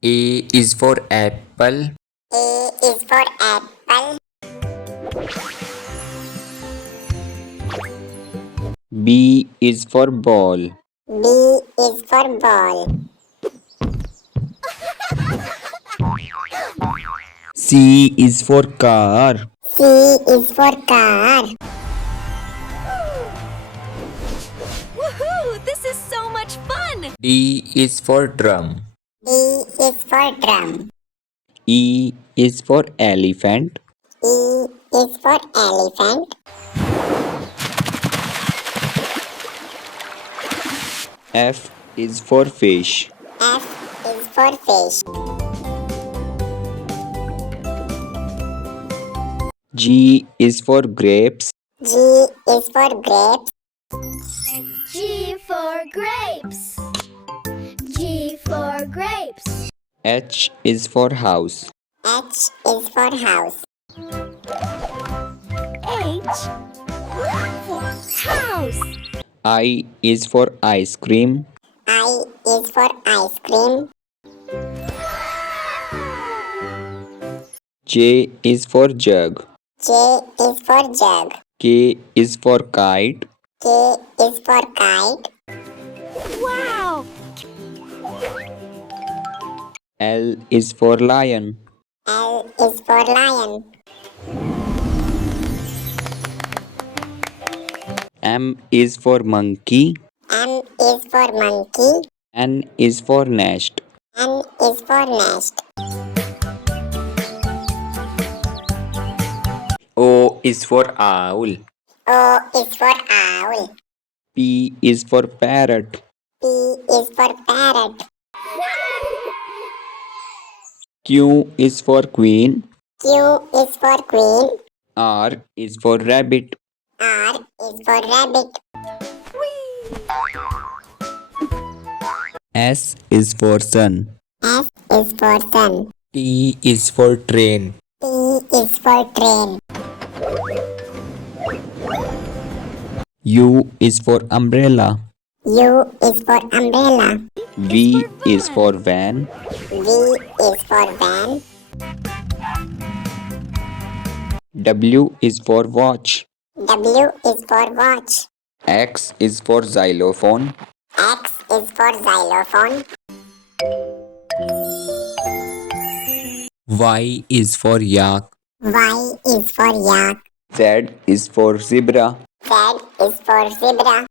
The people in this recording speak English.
A is for apple. A is for apple. B is for ball. B is for ball. C is for car. C is for car. Woohoo! This is so much fun! D is for drum. D is for drum. E is for elephant. E is for elephant. F is for fish. F is for fish. G is for grapes. G is for grapes. G for grapes. G for grapes. H is for house. H is for house. H for house. I is for ice cream. I is for ice cream. J is for jug. J is for jug. K is for kite. K is for kite. Wow! L is for lion. L is for lion. M is for monkey. M is for monkey. N is for nest. N is for nest. O is for owl. O is for owl. P is for parrot. P is for parrot. Q is for queen. Q is for queen. R is for rabbit. R is for rabbit. S is for sun. S is for sun. T is for train. T is for train. U is for umbrella. U is for umbrella. V is for van. V is for van. W is for watch. W is for watch. X is for xylophone. X is for xylophone. Y is for yak. Y is for yak. Z is for zebra. Z is for zebra.